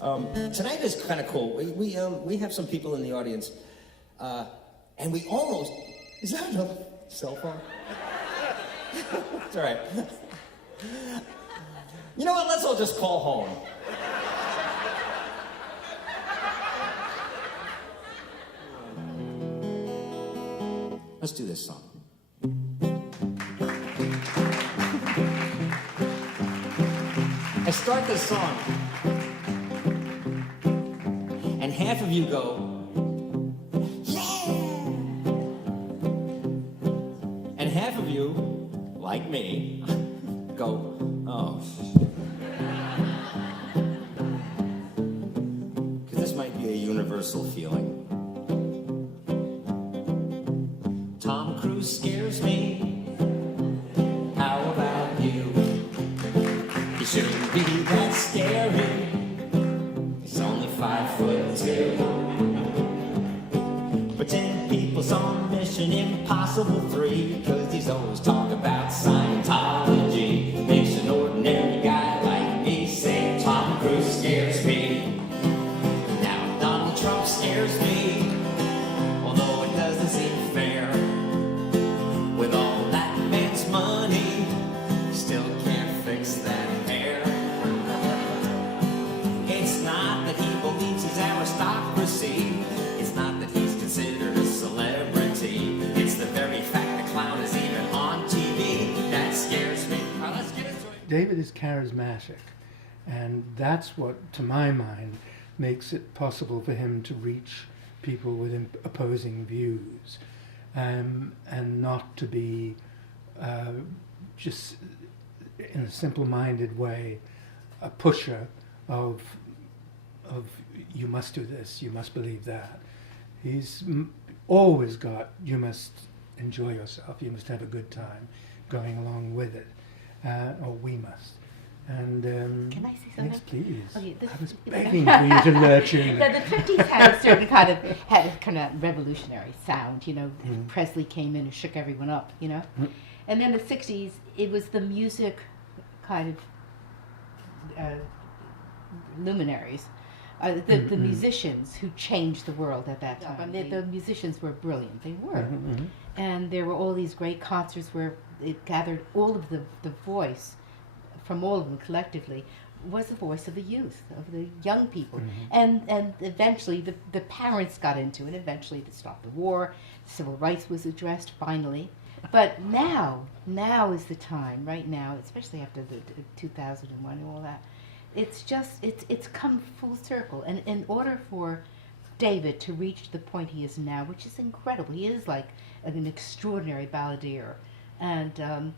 Tonight is kind of cool. We have some people in the audience, and we almost... Is that a cell phone? It's all right. You know what? Let's all just call home. Let's do this song. I start this song, and half of you go, yeah! And half of you, like me, go, oh. Because this might be a universal feeling. Tom Cruise scares me. How about you? He shouldn't be that scary. He's only 5'2". Pretend people's on Mission Impossible 3, 'cause he's always talking about Scientology. Makes an ordinary guy like me say Tom Cruise scares me. Now Donald Trump scares me, although it doesn't seem fair. With all that man's money, still can't fix that hair. It's not that he believes he's aristocracy. It's not that he's considered a celebrity. It's the very fact the clown is even on TV that scares me. All right, let's get into it. David is charismatic, and that's what, to my mind, makes it possible for him to reach people with opposing views, and not to be just, in a simple-minded way, a pusher of you must do this, you must believe that. He's always got, you must enjoy yourself, you must have a good time going along with it, or we must. And can I say something? yes, please. Okay, I was begging for you to lurch in. The 50s had a certain kind of revolutionary sound, you know. Presley came in and shook everyone up, you know. And then the 60s, it was the music kind of luminaries. The musicians who changed the world at that time. The musicians were brilliant, they were. And there were all these great concerts where it gathered all of the voice from all of them collectively, was the voice of the youth, of the young people. And eventually the parents got into it, eventually to stop the war, civil rights was addressed finally. But now is the time, right now, especially after the 2001 and all that, it's come full circle. And in order for David to reach the point he is now, which is incredible, he is like an extraordinary balladeer, and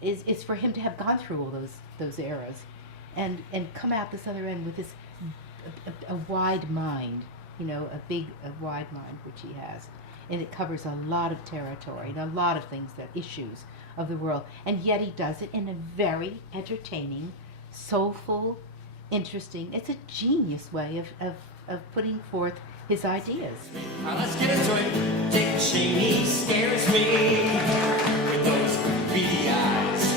it's for him to have gone through all those eras, and come out this other end with this a wide mind, you know, a wide mind, which he has, and it covers a lot of territory and a lot of things, that issues of the world, and yet he does it in a very entertaining, soulful, interesting. It's a genius way of putting forth his ideas. All right, let's get into it. Dick Cheney scares me with those beady eyes.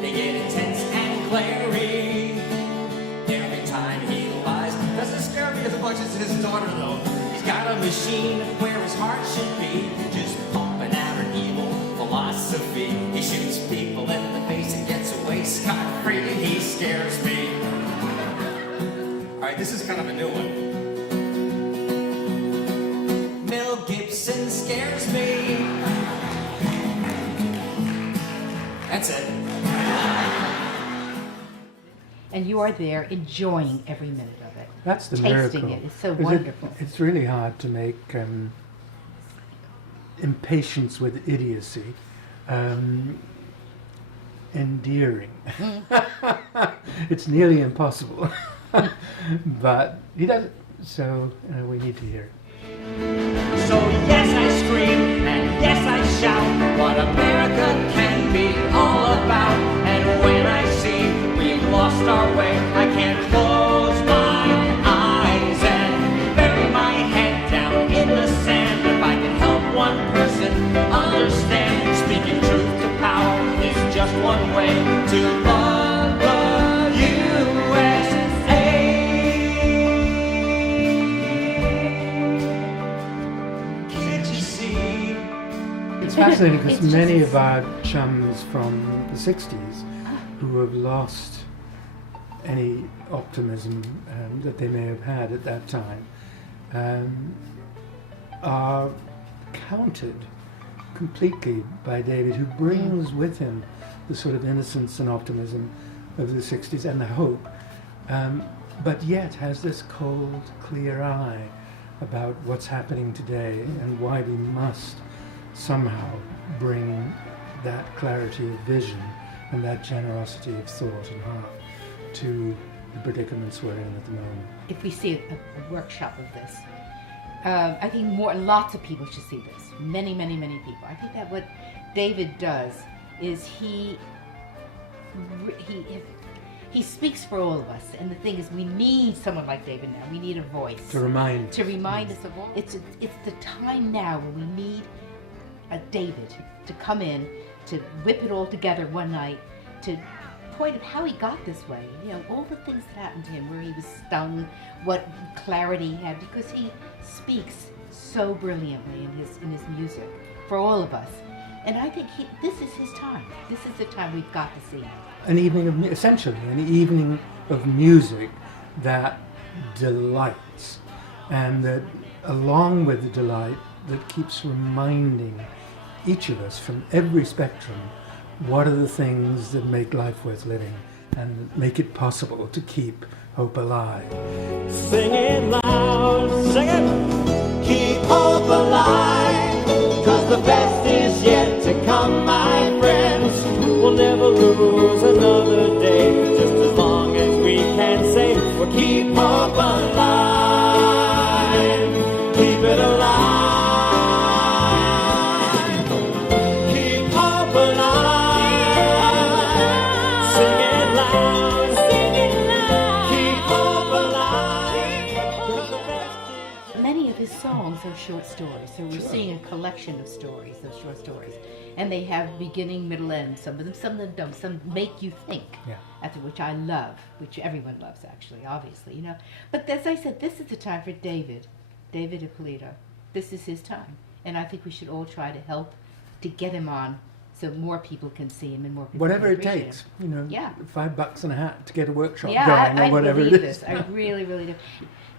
They get intense and glary every time he lies. Doesn't scare me as much as his daughter, though. He's got a machine where his heart should be, just pumping out an evil philosophy. He shoots people in the face and gets away scot-free. He scares me. All right, this is kind of a new one. Mel Gibson scares me. That's it. And you are there enjoying every minute of it. That's the tasting miracle. it. It's so wonderful. It's really hard to make impatience with idiocy endearing. It's nearly impossible. But he does it, so we need to hear it. So yes, I scream, and yes, I shout what America can be all about. And when I see we've lost our way, I can't close my eyes and bury my head down in the sand. If I can help one person understand, speaking truth to power is just one way to love the USA. fascinating because It's just- many of our chums from the 60s who have lost any optimism that they may have had at that time are counted completely by David, who brings with him the sort of innocence and optimism of the 60s and the hope, but yet has this cold, clear eye about what's happening today and why we must somehow bring that clarity of vision and that generosity of thought and heart to the predicaments we're in at the moment. If we see a workshop of this, I think lots of people should see this. Many, many, many people. I think that what David does is he speaks for all of us. And the thing is, we need someone like David now. We need a voice To remind us of all. It's the time now where we need a David to come in, to whip it all together one night, to point out how he got this way. You know, all the things that happened to him, where he was stung, what clarity he had, because he speaks so brilliantly in his music for all of us. And I think this is his time. This is the time we've got to see him. essentially an evening of music that delights, and that along with the delight that keeps reminding each of us from every spectrum what are the things that make life worth living and make it possible to keep hope alive. Sing it loud, sing it. Keep hope alive, 'cause the best is yet to come, my friends. We'll never lose another day, just as long as we can say we'll keep hope alive. Keep it alive. Keep hope alive. Sing it loud, sing it loud. Keep hope alive, 'cause the best is. Many of his songs are short stories, so we're seeing a collection of stories, those short stories. And they have beginning, middle, end. Some of them don't. Some make you think, after which I love, which everyone loves actually, obviously, you know. But as I said, this is the time for David Ippolito. This is his time. And I think we should all try to help to get him on so more people can see him and more people Whatever can it appreciate takes, him. $5 and a hat to get a workshop Yeah, going, or I whatever believe it is. this. I really, really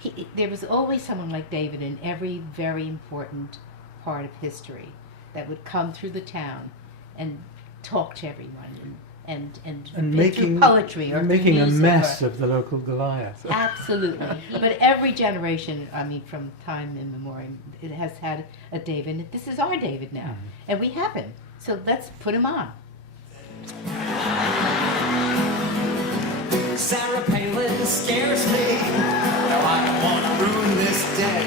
do. There was always someone like David in every very important part of history that would come through the town and talk to everyone and making through poetry or making through a music mess or, of the local Goliath. Absolutely. But every generation, I mean, from time immemorial, it has had a David. This is our David now, and we have him. So let's put him on. Sarah Palin scares me. No, I don't want to ruin this day.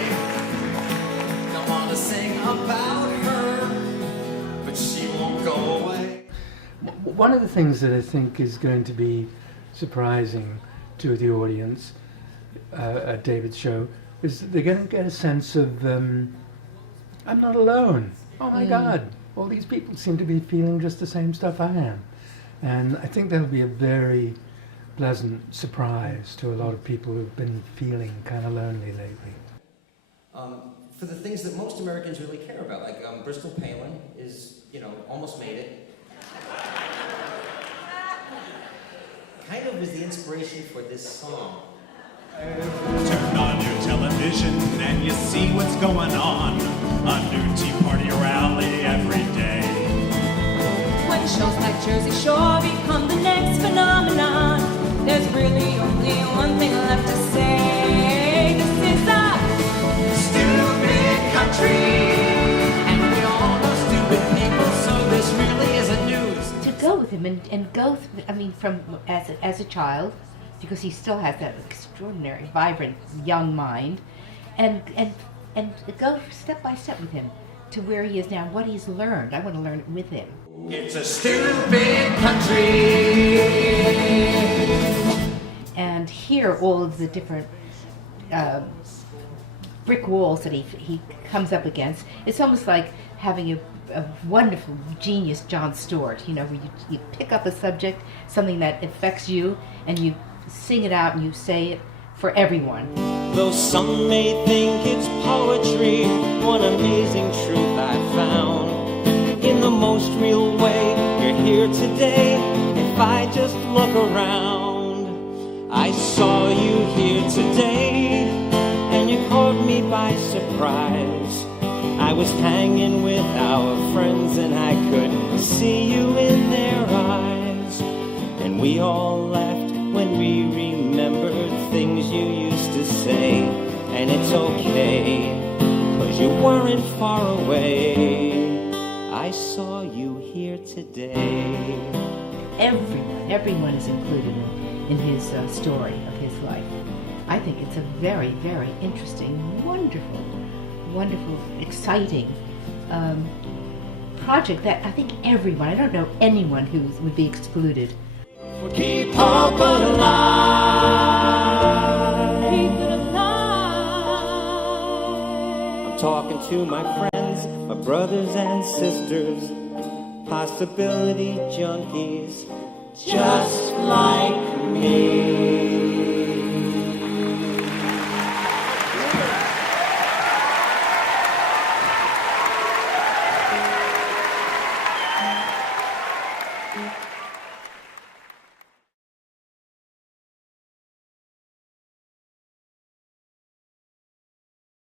Don't want to sing about her, but she won't go away. One of the things that I think is going to be surprising to the audience at David's show is that they're going to get a sense of, I'm not alone. Oh my God, all these people seem to be feeling just the same stuff I am. And I think that'll be a very pleasant surprise to a lot of people who've been feeling kind of lonely lately. For the things that most Americans really care about, like Bristol Palin is, almost made it. Kind of was the inspiration for this song. Turn on your television and you see what's going on. A new Tea Party rally every day. When shows like Jersey Shore become the next phenomenon, there's really only one thing left to say. This is a Stupid country, and we all know stupid people, so this really isn't news. To go with him and go, from as a child, because he still has that extraordinary, vibrant, young mind, and go step by step with him to where he is now, what he's learned. I want to learn it with him. It's a stupid country. And hear all of the different brick walls that he comes up against. It's almost like having a wonderful genius John Stewart, where you pick up a subject, something that affects you, and you sing it out and you say it for everyone. Though some may think it's poetry, one amazing truth I found the most real way. You're here today. If I just look around, I saw you here today, and you caught me by surprise. I was hanging with our friends, and I could see you in their eyes. And we all laughed when we remembered things you used to say. And it's okay, 'cause you weren't far away. I saw you here today. Everyone is included in his story of his life. I think it's a very, very interesting, wonderful, exciting project that I think everyone, I don't know anyone who would be excluded. We'll keep hope alive. Keep it alive. I'm talking to my friends, my brothers and sisters, possibility junkies, just like me.